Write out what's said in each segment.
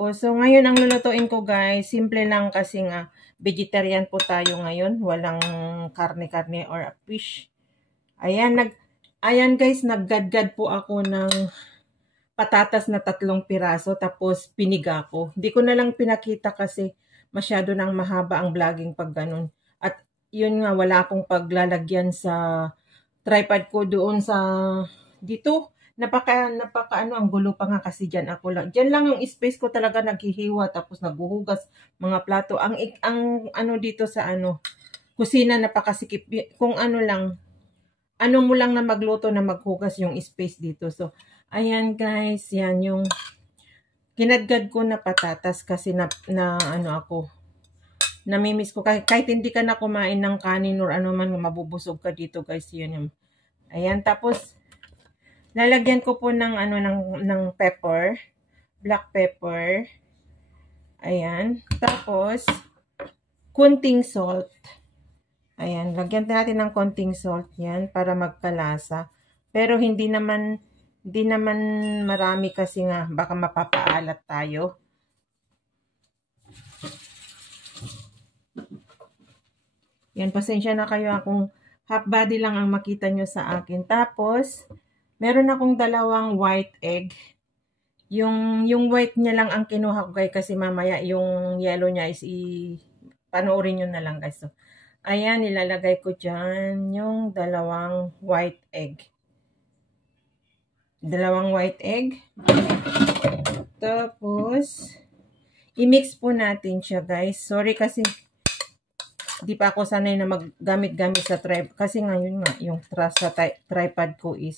ako. So, ngayon ang lulutuin ko guys, simple lang kasi nga, vegetarian po tayo ngayon. Walang karne-karne or fish. Ayan guys, naggadgad po ako ng patatas na 3 piraso, tapos piniga ko. Hindi ko na lang pinakita kasi masyado nang mahaba ang vlogging pag ganun. At yun nga, wala akong paglalagyan sa tripod ko doon sa dito. Napaka ang gulo pa nga kasi diyan ako lang. Diyan lang yung space ko talaga naghihiwa tapos naghuhugas mga plato. Ang ano dito sa kusina napakasikip. Kung ano lang, ano mo lang na magluto na maghugas yung space dito. So, ayan guys, yan yung kinadgad ko na patatas kasi namimiss ko. Kahit hindi ka na kumain ng kanin or ano man, mabubusog ka dito guys. Yun yung. Ayan, tapos lalagyan ko po ng ng pepper, black pepper. Ayan, tapos kunting salt. Ayan, lagyan natin ng konting salt yan para magkalasa. Pero hindi naman marami kasi nga baka mapapaalat tayo. Yan, pasensya na kayo kung half body lang ang makita nyo sa akin. Tapos, meron akong 2 white egg. Yung white niya lang ang kinuha ko guys kasi mamaya yung yellow niya is panoorin nyo na lang guys. So, ayan, nilalagay ko dyan yung 2 white egg. 2 white egg. Tapos, i-mix po natin siya guys. Sorry kasi di pa ako sanay na maggamit-gamit sa tripod. Kasi ngayon nga, yung sa tripod ko is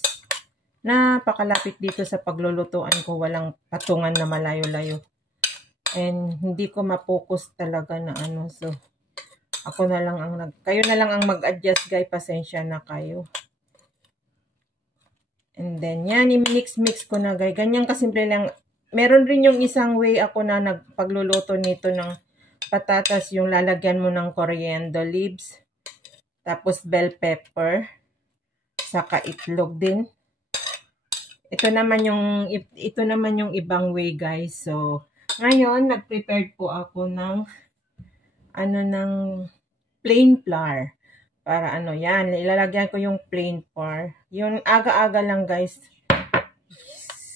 napakalapit dito sa paglulutuan ko. Walang patungan na malayo-layo. And hindi ko ma-focus talaga na So, ako na lang kayo na lang ang mag-adjust guys. Pasensya na kayo. And then, yan, i-mix ko na guys. Ganyan kasimple lang. Meron rin yung isang way ako na pagluluto nito ng patatas, yung lalagyan mo ng coriander leaves. Tapos bell pepper. Saka itlog din. Ito naman yung ibang way guys. So, ngayon, nag-prepared po ako ng ng plain flour. Para yan, ilalagyan ko yung plain flour. Yung aga-aga lang guys,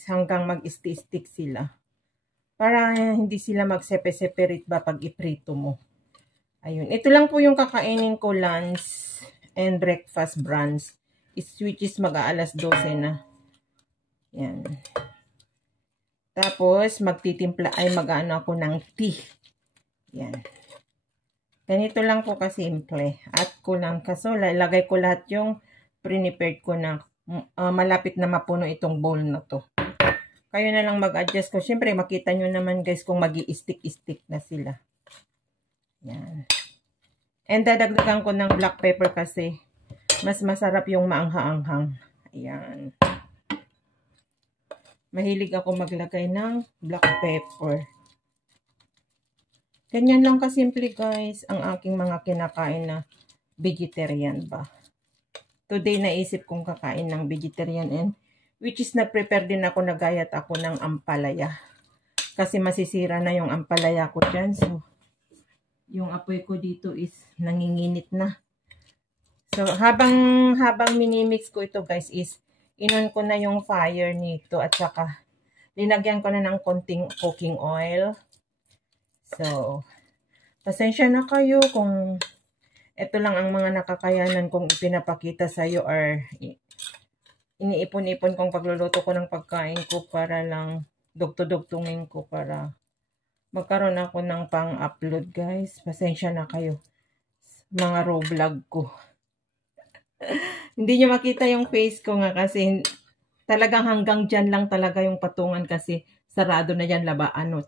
hanggang mag-stick sila. Para hindi sila magsepe-separate ba pag iprito mo. Ayun, ito lang po yung kakainin ko lunch and breakfast brunch. Which is mag-aalas 12 na. Yan. Tapos, magtitimpla mag-ano ako ng tea. Yan. Ganito lang po kasimple. At kulang kaso, lalagay ko lahat yung pre-prepared ko na malapit na mapuno itong bowl na to. Kayo na lang mag-adjust ko. Siyempre, makita nyo naman guys kung mag-i-stick na sila. Yan. And dadagdagan ko ng black pepper kasi mas masarap yung maangha-anghang. Ayan. Mahilig ako maglagay ng black pepper. Ganyan lang kasimple guys ang aking mga kinakain na vegetarian ba. Today naisip kong kakain ng vegetarian and which is nag-prepare din ako, nagayat ako ng ampalaya. Kasi masisira na yung ampalaya ko dyan. So, yung apoy ko dito is nanginginit na. So, habang minimix ko ito guys is inon ko na yung fire nito at saka linagyan ko na ng konting cooking oil. So, pasensya na kayo kung ito lang ang mga nakakayanan kong ipinapakita sa iyo or iniipon-ipon kong pagluluto ko ng pagkain ko para lang dugtong-dugtungin ko para magkaroon ako ng pang-upload guys. Pasensya na kayo. Mga raw vlog ko. Hindi nyo makita yung face ko nga kasi talagang hanggang dyan lang talaga yung patungan kasi sarado na dyan,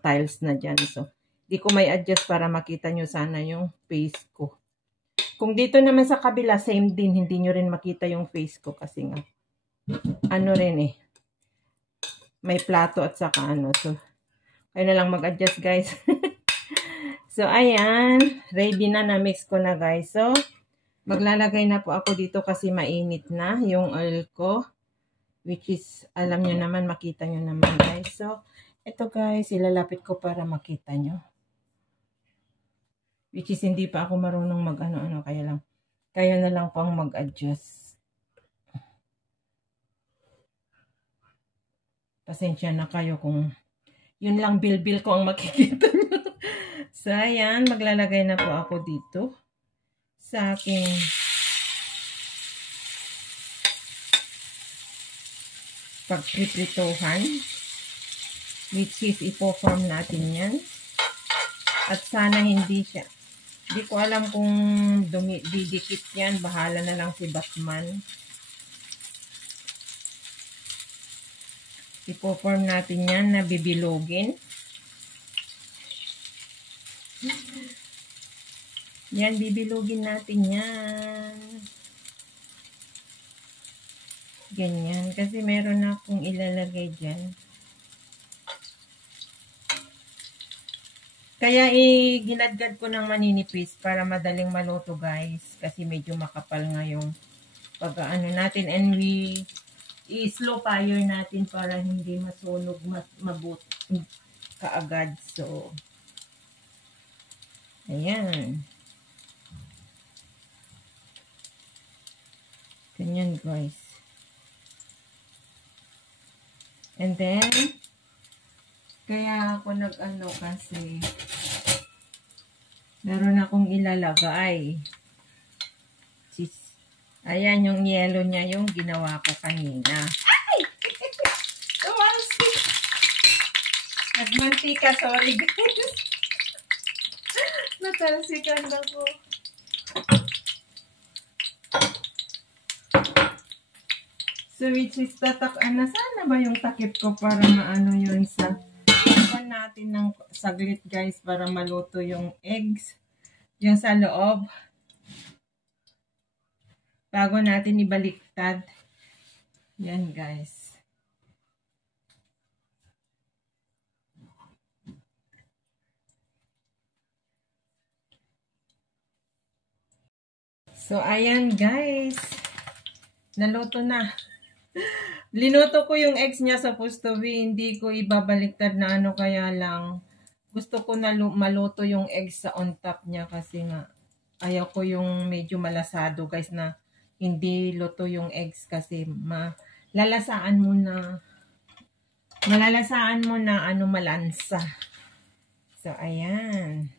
tiles na dyan. So, di ko may adjust para makita nyo sana yung face ko. Kung dito naman sa kabila, same din, hindi nyo rin makita yung face ko kasi nga, may plato at saka so, kayo na lang mag-adjust guys. So, ayan, ready na, na-mix ko na guys. So, maglalagay na po ako dito kasi mainit na yung oil ko. Which is, alam nyo naman, makita nyo naman guys. So, Ito guys, ilalapit ko para makita nyo. Which is hindi pa ako marunong mag-ano-ano, kaya na lang pang mag-adjust. Pasensya na kayo kung yun lang bilbil ko ang makikita nyo. So, ayan, maglalagay na po ako dito sa aking pagpriprituhan, which is ipo-form natin yan. At sana hindi siya, hindi ko alam kung didikit yan, bahala na lang si Batman. Ipo-form natin yan na bibilogin. Yan, bibilogin natin yan. Ganyan. Kasi meron akong ilalagay dyan. Kaya ginadgad ko ng maninipis para madaling maluto guys. Kasi medyo makapal nga yung pag-ano natin. And i-slow fire natin para hindi masunog mabuti kaagad. So, ayan. Ganyan guys. And then, kaya ako nag-ano kasi meron akong ilalagay. Ayan yung yellow niya yung ginawa ko kanina. Ay! Tumalsik! Nagmantika, sorry guys. Natalsikan ako. So, which is sana ba yung takip ko para maano yun sa natin ng saglit guys para maluto yung eggs yung sa loob bago natin ibaliktad. Yan guys. So ayan guys, naluto na. Linuto ko yung eggs niya, supposed to be, hindi ko ibabaliktad na ano, kaya lang gusto ko na maluto yung eggs sa on top niya kasi nga ayaw ko yung medyo malasado guys na hindi luto yung eggs kasi malalasaan mo na ano malansa. So ayan.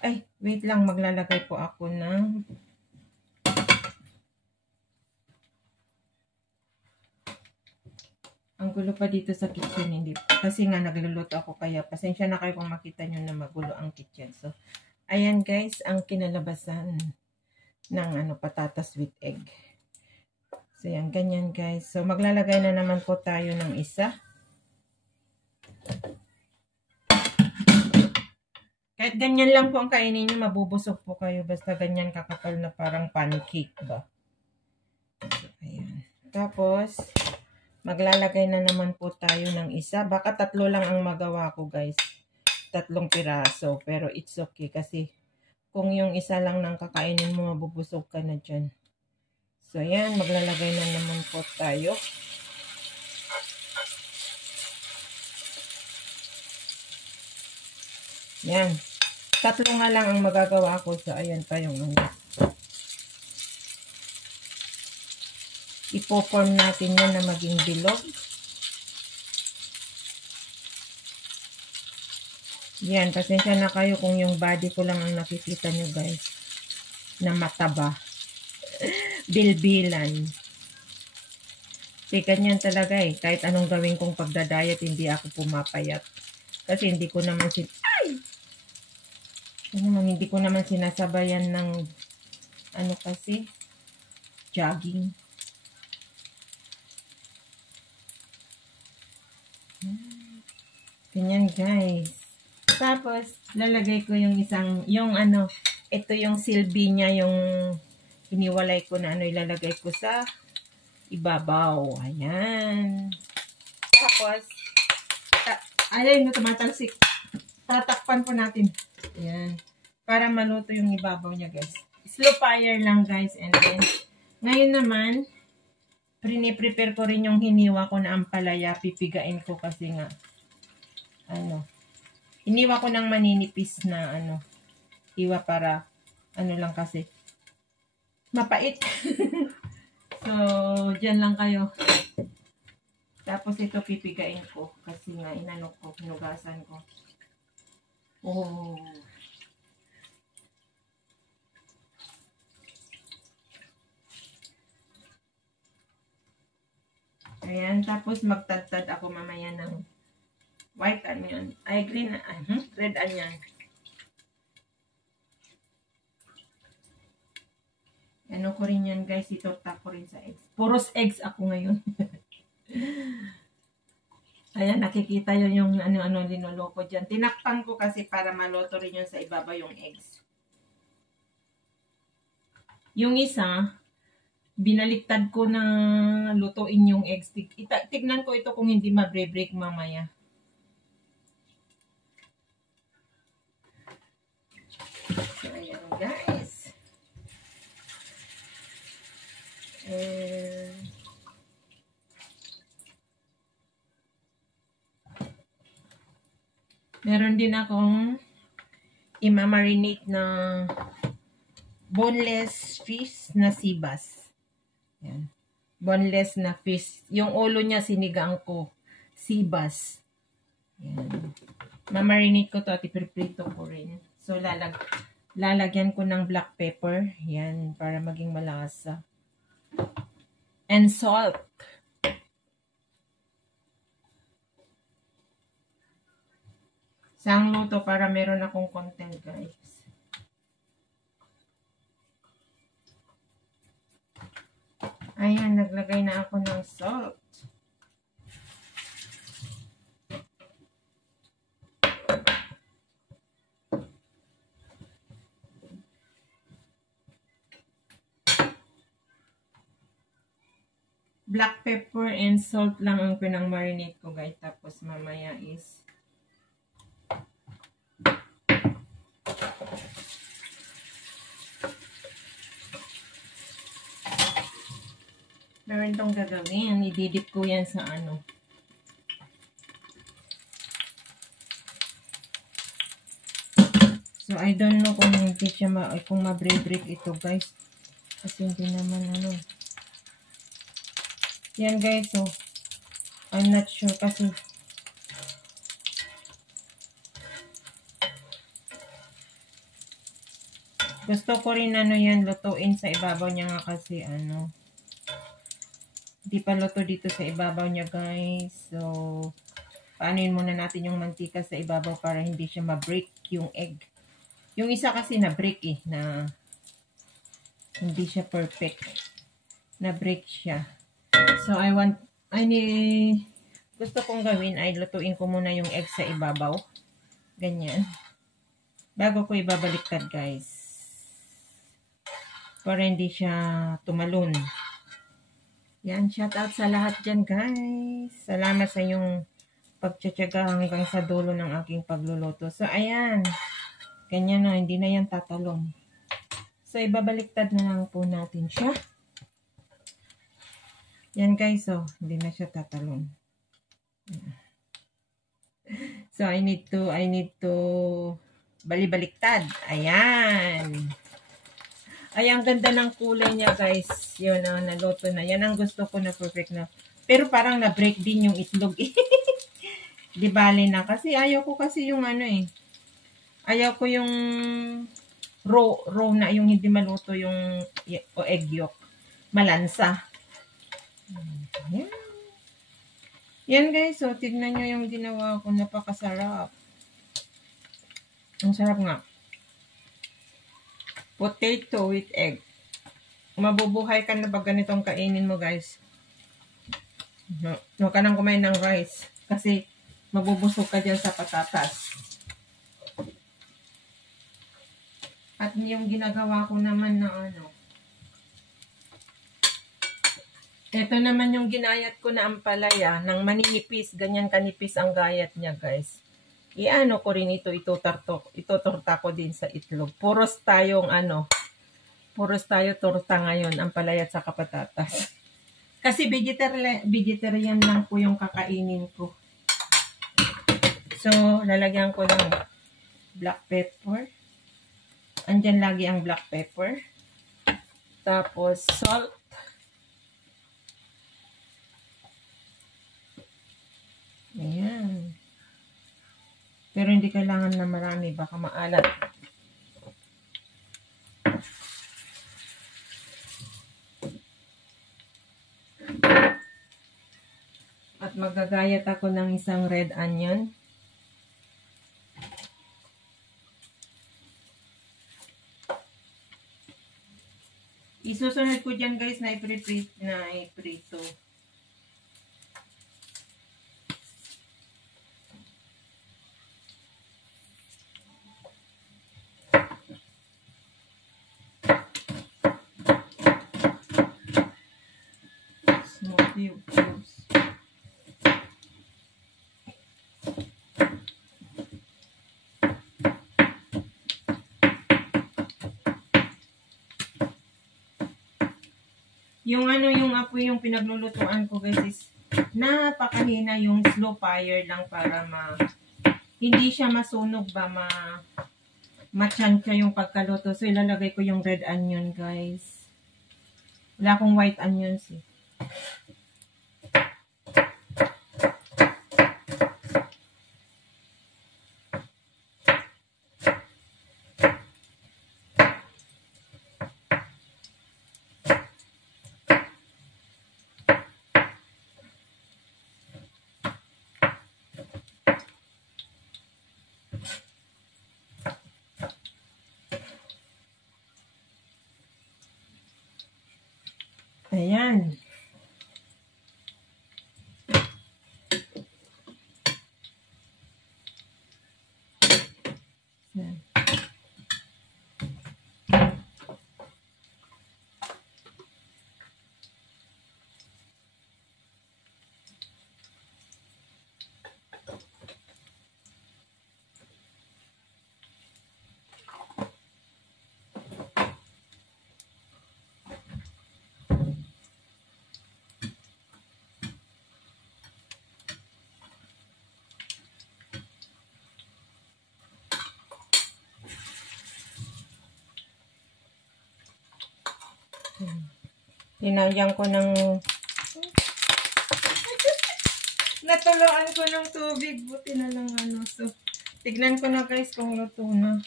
Ay, wait lang, maglalagay po ako ng ang gulo pa dito sa kitchen, hindi. Kasi nga nagluluto ako kaya pasensya na kayo kung makita nyo na magulo ang kitchen. So, ayan guys, ang kinalabasan ng patatas with egg. So, yan, ganyan guys. So, maglalagay na naman po tayo ng isa. Kahit ganyan lang po ang kainin nyo, mabubusog po kayo. Basta ganyan kakapal na parang pancake ba. So, ayan. Tapos, maglalagay na naman po tayo ng isa. Baka 3 lang ang magawa ko guys. 3 piraso. Pero it's okay kasi kung yung isa lang ng kakainin mo, mabubusog ka na dyan. So yan, maglalagay na naman po tayo. Yan. 3 nga lang ang magagawa ko. So ayan pa yung ipo-form natin yan na maging bilog. Yan, pasensya na kayo kung yung body ko lang ang nakikita nyo guys. Na mataba. Bilbilan. Kasi ganyan talaga eh. Kahit anong gawin kong pagdadayat, hindi ako pumapayat. Kasi hindi ko naman hindi ko naman sinasabayan ng kasi jogging. Ganyan guys. Tapos lalagay ko yung ito yung silbi niya, yung hiniwalay ko na ilalagay ko sa ibabaw. Ayan. Tapos ayan, tumatalsik. Tatakpan po natin. Ayan. Para maluto yung ibabaw niya guys. Slow fire lang guys. And then ngayon naman prepare ko rin yung hiniwa ko na ampalaya. Pipigain ko kasi nga ano, iniwa ko ng maninipis na ano, iwa para, ano lang kasi, mapait. So, dyan lang kayo. Tapos ito pipigain ko kasi nga inano ko, hinugasan ko. Oh. Ayan, tapos magtadtad ako mamaya ng white onion. Ay, green, red onion. Ano ko rin yan guys, itorta ko rin sa eggs. Puros eggs ako ngayon. Ayan, nakikita yun yung ano-ano linuloko dyan. Tinakpan ko kasi para maluto rin yun sa ibaba yung eggs. Yung isa, binaliktad ko na lutuin yung eggs. Tignan ko ito kung hindi mabre-break mamaya. So, ayan guys. Meron din akong imamarinate na boneless fish na sibas. Yan. Boneless na fish. Yung ulo niya sinigang ko. Sibas. Yan. Mamarinate ko to at ipiprito ko rin. So, lalagyan ko ng black pepper. Yan. Para maging malasa. And salt. Isang luto para meron akong content, guys. Ayan, naglagay na ako ng salt. Black pepper and salt lang ang pinang-marinate ko, guys. Tapos mamaya is meron tong gagawin. Ididip ko yan sa ano. So, I don't know kung hindi siya kung mabre-break ito, guys. Kasi hindi naman ano. Yan, guys. So, I'm not sure kasi gusto ko rin ano yan, lutuin sa ibabaw niya nga kasi ano. Hindi pa luto dito sa ibabaw niya, guys. So, paanuin muna natin yung mantika sa ibabaw para hindi siya ma-break yung egg. Yung isa kasi na-break eh, na hindi siya perfect. Na-break siya. So, gusto kong gawin ay lutuin ko muna yung egg sa ibabaw. Ganyan. Bago ko ibabaliktad, guys. Para hindi siya tumalon. Yan, shout out sa lahat dyan, guys. Salamat sa yung pagtsatsaga hanggang sa dulo ng aking pagluluto. So, ayan. Ganyan na, hindi na yan tatalon. So, ibabaliktad na lang po natin siya. Yan, guys. So, hindi na siya tatalon. So, I need to balibaliktad. Ayan. Ay, ang ganda ng kulay niya, guys. Yun, naluto na. Yan ang gusto ko na perfect na. Pero parang na-break din yung itlog. Di bale na. Kasi ayaw ko kasi yung ano eh. Ayaw ko yung raw na. Yung hindi maluto yung o egg yolk. Malansa. Yan. Yan, guys. So, tignan nyo yung ginawa ko. Napakasarap. Ang sarap nga. Potato with egg. Mabubuhay ka na pag ganitong kainin mo, guys. Huwag ka nang kumain ng rice. Kasi mabubusog ka dyan sa patatas. At yung ginagawa ko naman na ano. Ito naman yung ginayat ko na ampalaya ng maninipis. Ganyan kanipis ang gayat niya, guys. Iano ko rin ito, itutorta ko din sa itlog. Puros tayo torta ngayon, ang palaya at saka patatas. Kasi vegetarian lang po yung kakainin ko. So, lalagyan ko ng black pepper. Andyan lagi ang black pepper. Tapos, salt. Ayan. Pero hindi kailangan na marami, baka maalat. At magagayat ako ng isang red onion. Isusunod ko dyan guys na iprito. Smoky cubes. Yung apoy yung pinaglulutuan ko guys is napakahina, yung slow fire lang para hindi siya masunog ba, ma-chancya yung pagkaluto. So ilalagay ko yung red onion guys. Wala akong white onions eh. Ayan. Ayan. Tinayang ko ng natuluan ko ng tubig, buti na lang so tignan ko na guys kung luto na.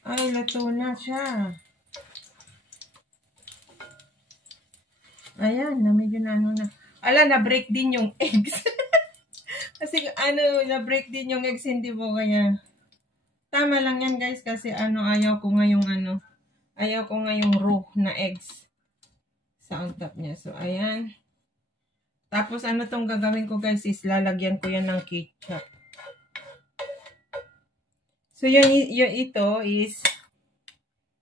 Ay, luto na siya. Ayan, na medyo na na. Ala, na-break din yung eggs. Kasi na-break din yung eggs, hindi mo kaya. Tama lang yan guys kasi ayaw ko nga yung raw na eggs sa on top niya. So, ayan. Tapos, tong gagawin ko guys is lalagyan ko yan ng ketchup. So, ito is,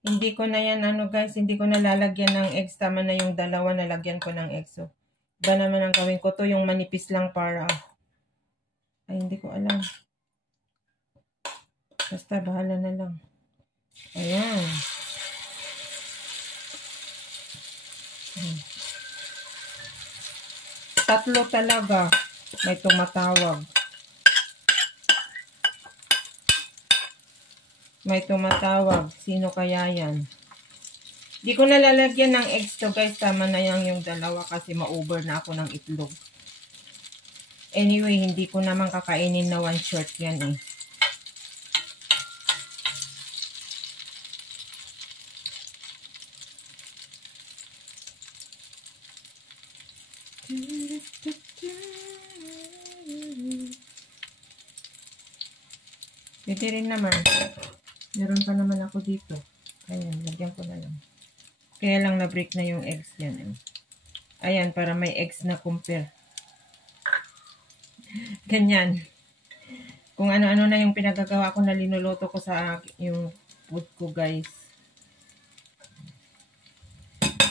hindi ko na yan, guys, hindi ko na lalagyan ng eggs. Tama na yung dalawa, nalagyan ko ng eggs. So, iba naman ang gawin ko to, yung manipis lang para, ay, hindi ko alam. Basta, bahala na lang. Ayan. Tatlo talaga. May tumatawag. May tumatawag. Sino kaya yan? Di ko nalalagyan ng eggs to guys. Tama na yung dalawa kasi ma-over na ako ng itlog. Anyway, hindi ko naman kakainin na one short yan eh. Pwede rin naman. Meron pa naman ako dito. Ayan, lagyan ko na lang. Kaya lang na-break na yung eggs yan. Eh. Ayan, para may eggs na compare. Ganyan. Kung ano-ano na yung pinagagawa ko na linuluto ko sa yung food ko, guys.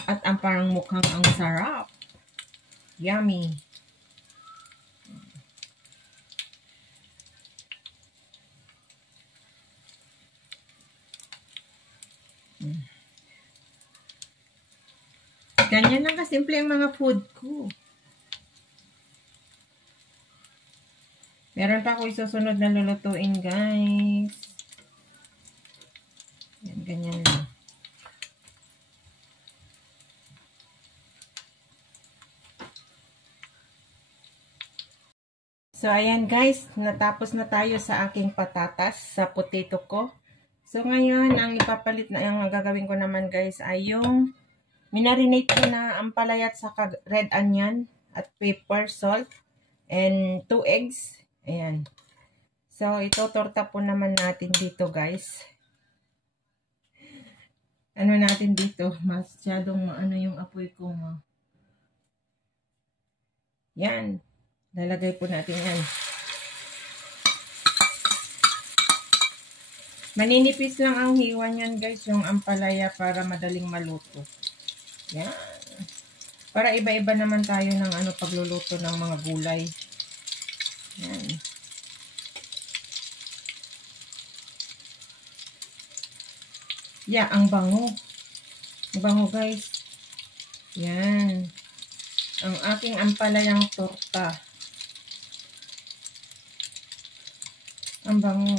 At ang parang mukhang ang sarap. Yummy. Ganyan lang kasimple ang mga food ko. Meron pa ako isusunod na lulutuin, guys. Yan, ganyan lang. So, ayan guys, natapos na tayo sa aking patatas sa potato ko. So, ngayon, ang ipapalit na, ang gagawin ko naman guys ay yung minarinate ko na ampalaya at saka red onion at pepper, salt, and 2 eggs. Ayan. So, ito torta po naman natin dito guys. Ano natin dito? Masyadong maano yung apoy ko. Yan. Lalagay po natin yan. Maninipis lang ang hiwa niyan guys, yung ampalaya para madaling maluto. Yan. Para iba-iba naman tayo ng pagluluto ng mga gulay. Yan. Yeah, ang bango. Ang bango guys. Yan. Ang aking ampalayang torta. Ang bango.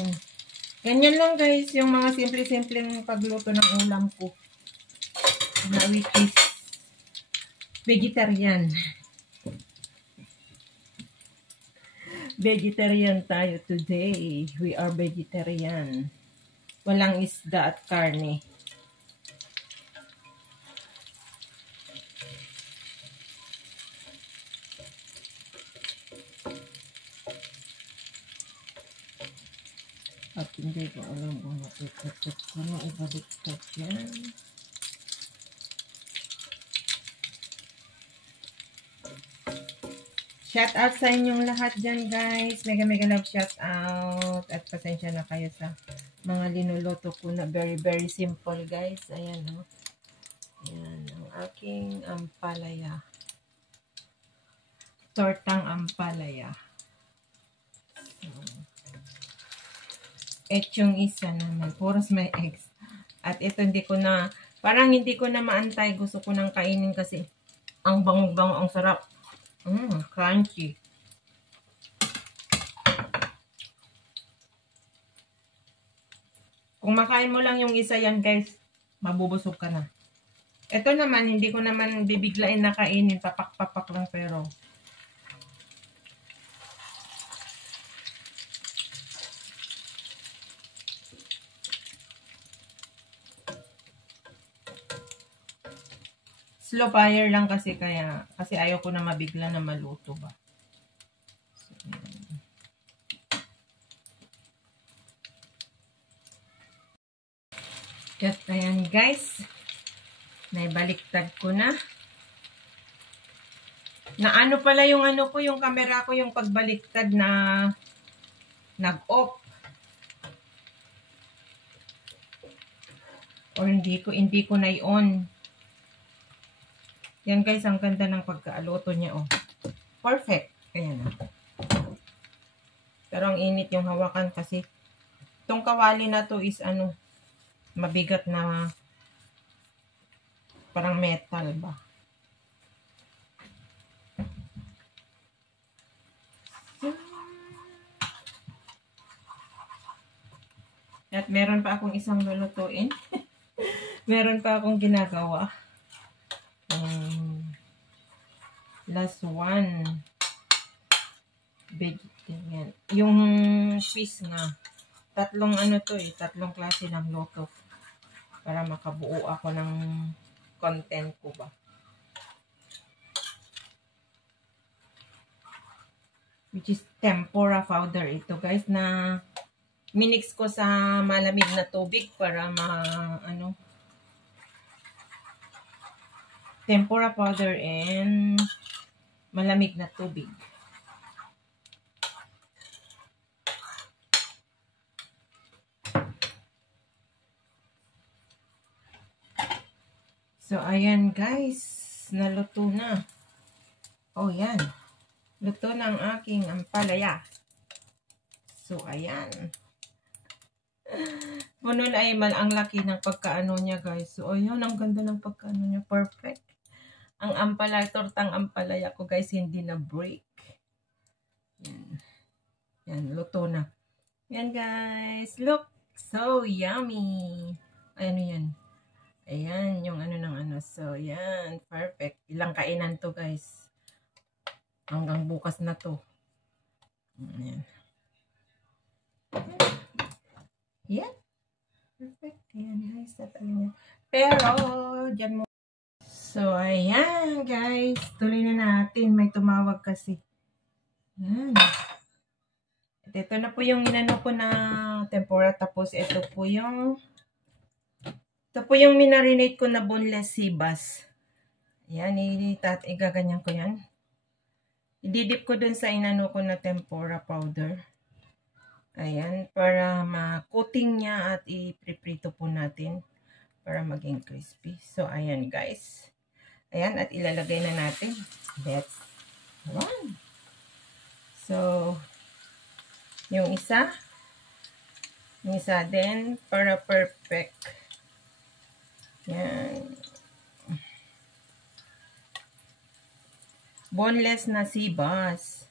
Ganyan lang guys, yung mga simple-simpleng pagluto ng ulam ko. Na which is vegetarian. Vegetarian tayo today. We are vegetarian. Walang isda at karne. At hindi ko alam kung nakikita ko na ibaliktad yan. Shout out sa inyong lahat dyan guys. Mega love shout out. At pasensya na kayo sa mga linuluto ko na very simple guys. Ayan o. Ayan ang aking ampalaya. Tortang ampalaya. Et yung isa naman, puros may eggs. At ito hindi ko na, parang hindi ko na maantay. Gusto ko nang kainin kasi ang bango-bango, ang sarap. Crunchy. Kung makain mo lang yung isa yan guys, mabubusog ka na. Ito naman, hindi ko naman bibiglain na kainin. Papak-papak lang pero slow fire lang kasi kasi ayaw ko na mabigla na maluto ba. So, at ayan guys. Naibaliktad ko na. Na ano pala yung yung camera ko yung pagbaliktad na nag-off. Or hindi ko na i-on. Yan guys, ang ganda ng pagkaaluto niya, oh. Perfect. Ayan na. Pero ang init yung hawakan kasi itong kawali na to is mabigat na parang metal ba. At meron pa akong isang lulutuin. Meron pa akong ginagawa. Last one. Vegetarian. Yung fish nga. Tatlong tatlong klase ng luto. Para makabuo ako ng content ko ba. Which is tempura powder ito guys na minix ko sa malamig na tubig para tempura powder and malamig na tubig. So, ayan guys. Naluto na. Oh, yan. Luto na ang aking ampalaya. So, ayan. Punol ay ang laki ng pagkaano niya guys. So, ayan. Ang ganda ng pagkaano niya. Perfect. Ang ampalaya, tortang ampalaya ko guys, hindi na break. Yan. Yan, luto na. Yan guys, look, so yummy. Ay, ano yan? Ayan, yung ano ng ano. So, yan, perfect. Ilang kainan to guys. Hanggang bukas na to. Ayan. Yan. Perfect. Ayan guys, tatalo niya. Pero, dyan mo. So, ayan guys. Tuloy na natin. May tumawag kasi. Ayan. At ito na po yung inano ko na tempura. Tapos, ito po yung minarinate ko na boneless sibas. Ayan, igaganyan ko yan. Ididip ko dun sa inano ko na tempura powder. Ayan, para ma-coating niya at ipriprito po natin para maging crispy. So, ayan guys. Ayan, at ilalagay na natin. That's one. So, yung isa din para perfect. Yan. Boneless na sibas.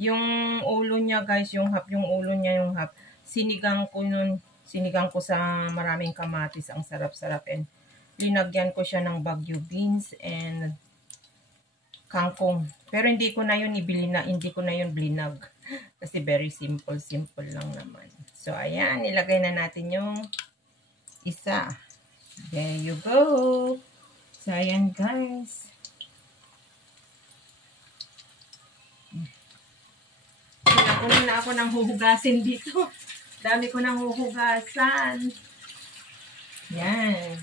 Yung ulo niya guys, yung ulo niya, sinigang ko sa maraming kamatis. Ang sarap-sarap. And linagyan ko siya ng Baguio beans and kangkong. Pero hindi ko na yun blinag. Kasi very simple lang naman. So, ayan, ilagay na natin yung isa. There you go. So, ayan guys. Nakunan na ako ng huhugasin dito. Dami ko nang huhugasan. Yan.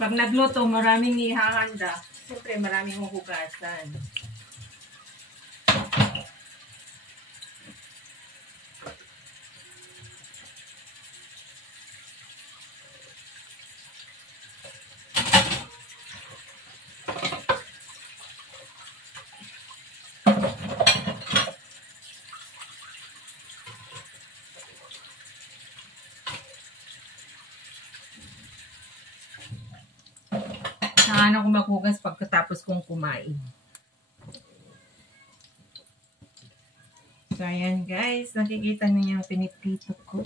Pag nagluto, maraming ihahanda. Siyempre, maraming huhugasan. Saan ako maghugas pagkatapos kong kumain. So, ayan guys. Nakikita niyo yung piniprito ko.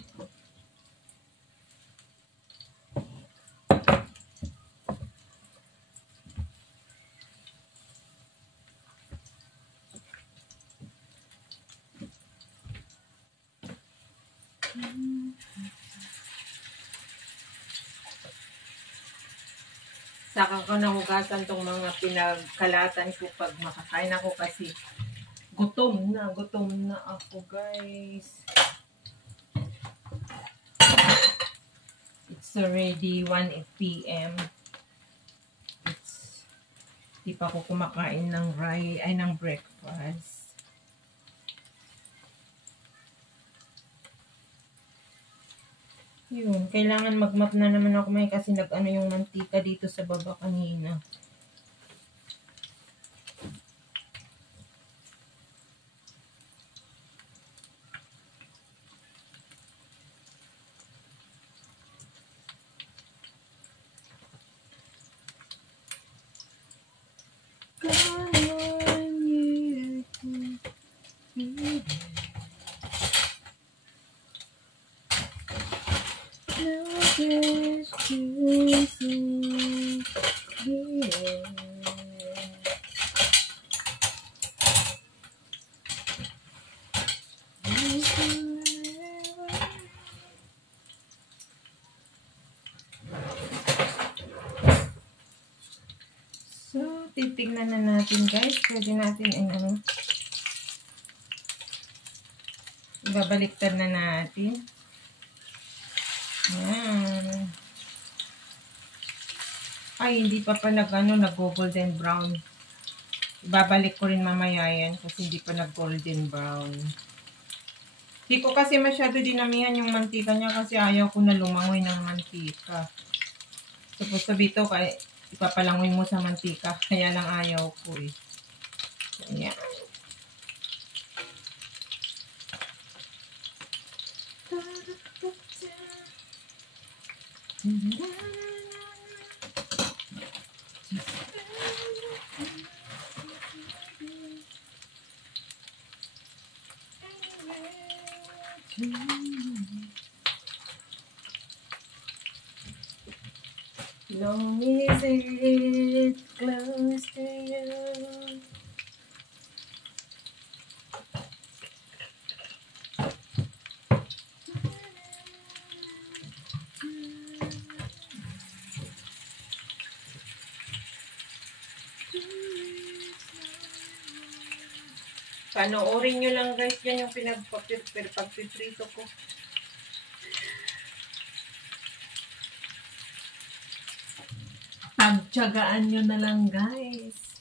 Saka ko nahugasan tong mga pinagkalatan ko pag makakain ako kasi gutom na ako guys. It's already 1 p.m. Di pa ako kumakain ng breakfast. Yun, kailangan magmap na naman ako may kasi nag-ano yung mantika dito sa baba kanina. So, titignan na natin guys. Pwede natin ibabaliktad na natin. Yan. Ay, hindi pa nag-golden brown. Ibabalik ko rin mamaya yan kasi hindi pa nag-golden brown. Hindi ko kasi masyado dinamihan yung mantika niya kasi ayaw ko na lumangoy ng mantika. Tapos sabi ito, ipapalangoy mo sa mantika. Kaya lang ayaw ko eh. Ayan. Long is it close to you? Panoorin nyo lang guys, yan yung pagpiprito ko. Pagtyagaan nyo na lang guys.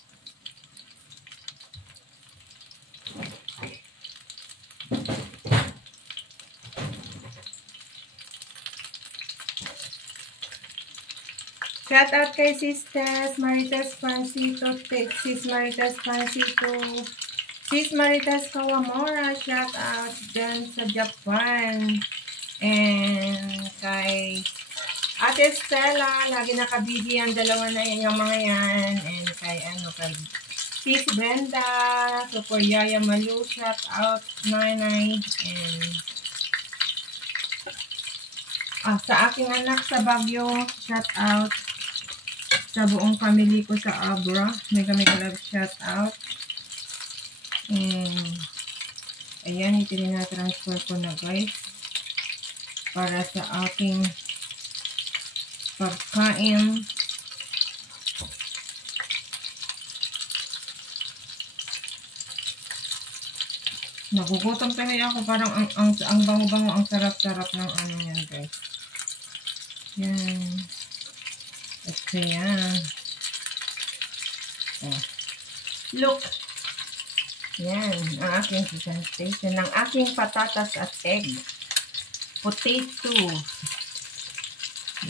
Shout out kay Sisters Maritas Pancito, Sis Maritas Pancito, Sis Maritas Kawamora, shout out dyan sa Japan. And kay Ate Stella, lagi nakabidi ang dalawa na yan, yung mga yan. And kay kay Sis Brenda, so for Yaya Malu, shout out Nanay. And sa aking anak sa Baguio, shout out. Sa buong family ko sa Abra, mega love shout out. And ayan, itina-transfer ko na guys para sa aking pagkain. Nagugutom kami ako, parang ang bango-bango, ang sarap-sarap ng ano yan guys. Yan. Ito yan. Look. Yan. Ang aking presentation ng aking patatas at egg. Potato.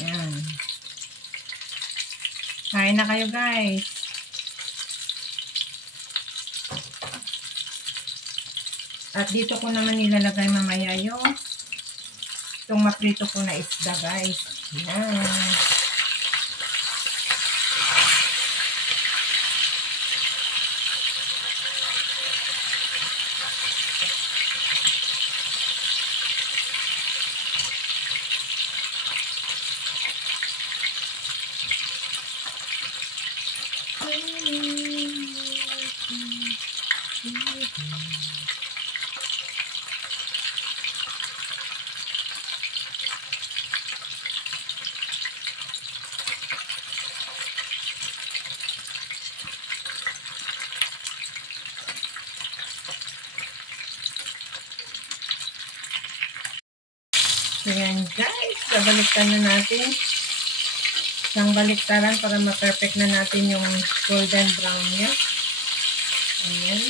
Yan. Kain na kayo guys. At dito ko naman nilalagay mamaya yung itong maprito ko na isda guys. Yan. So yan guys, babaliktan na natin. Isang baliktaran para ma-perfect na natin yung golden brown niya. Ayan.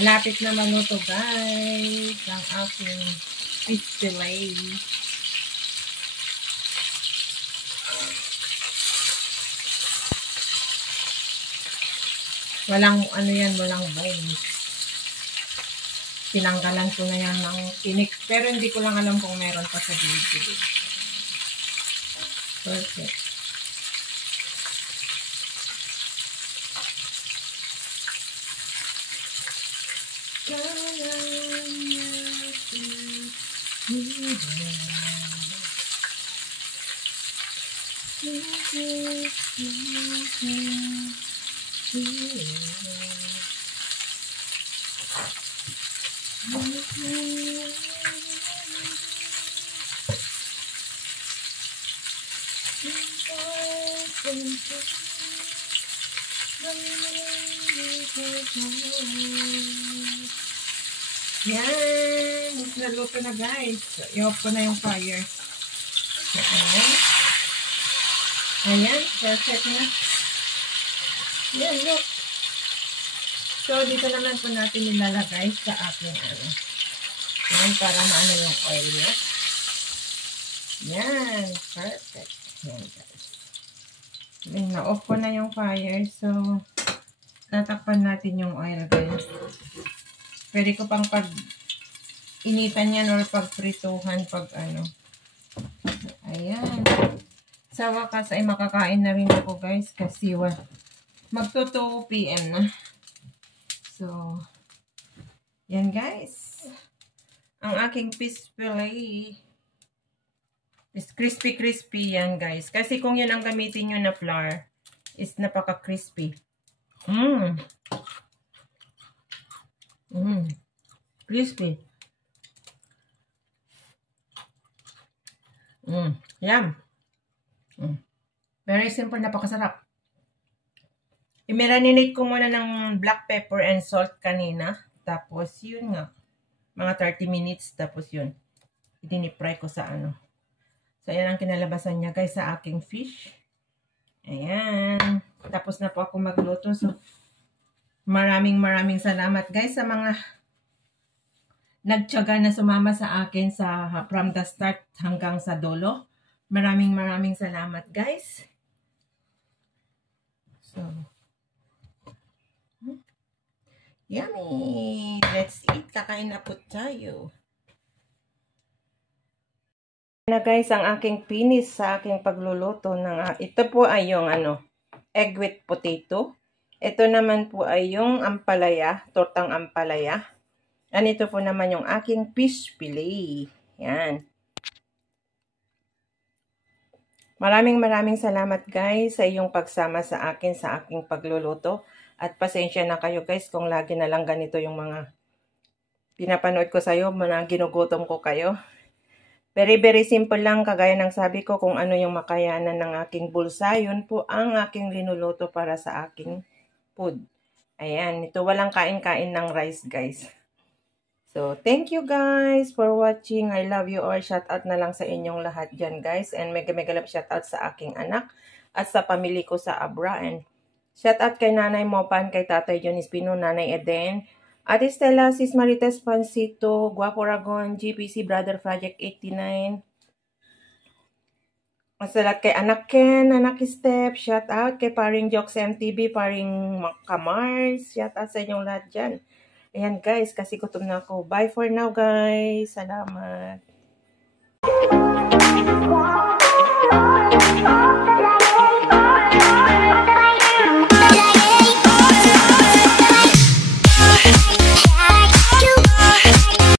Malapit na maluto guys ang aking fish fillet. Walang ano yan, walang bones. Tinanggalan ko na yan ng tinik. Pero hindi ko lang alam kung meron pa sa video. Perfect. Yan, naluto na guys. I-off ko na yung fire. Ayan. Ayan, perfect na. Yan, look. So, dito naman po natin nilalagay sa ating ano. Yan, para maano yung oil niya. Yan, perfect. Yan guys. Yan, na-off ko na yung fire. So, tatakpan natin yung oil guys. Pwede ko pang pag-initan yan or pag-prituhan pag ano. Ayan. Sa wakas ay makakain na rin ako guys kasi magto 2 PM na. So, Yan guys. Ang aking fish fillet. Is crispy yan guys. Kasi kung yun ang gamitin nyo na flour, is napaka-crispy. Crispy. Yum. Very simple, napakasarap. I-marinate ko muna ng black pepper and salt kanina. Tapos, yun nga. Mga 30 minutes. Tapos, yun. Idinipry ko sa ano. So, ayan ang kinalabasan niya, guys, sa aking fish. Ayan. Tapos na po ako magluto. So, maraming salamat, guys, sa mga nagtiyaga na sumama sa akin sa from the start hanggang sa dulo. Maraming salamat, guys. So, yummy! Let's eat. Kakain na po tayo. Na guys, ang aking finish sa aking pagluluto ng ito po ay yung egg with potato. Ito naman po ay yung ampalaya, tortang ampalaya. And ito po naman yung aking fish fillet. Yan. Maraming salamat guys sa iyong pagsama sa akin sa aking pagluluto. At pasensya na kayo guys kung lagi na lang ganito yung mga pinapanood ko sa iyo, mga ginugutom ko kayo. Very simple lang, kagaya ng sabi ko, kung ano yung makayanan ng aking bulsa, yun po ang aking linuluto para sa aking food. Ayan, ito walang kain-kain ng rice guys. So, thank you guys for watching. I love you all. Shout out na lang sa inyong lahat dyan guys. And mega love shout out sa aking anak at sa pamilya ko sa Abra. And shout out kay Nanay Mopan, kay Tatay John Espino, Nanay Eden, Ate Stella, Sis Marites Pancito, Guapo Ragon, GPC Brother Project 89. At sa lahat kay Anak Ken, Anak Step, shout out kay Paring Jokes MTV, Paring Kamars, shout out sa inyong lahat dyan. Ayan guys, kasi gutom na ako. Bye for now guys. Salamat.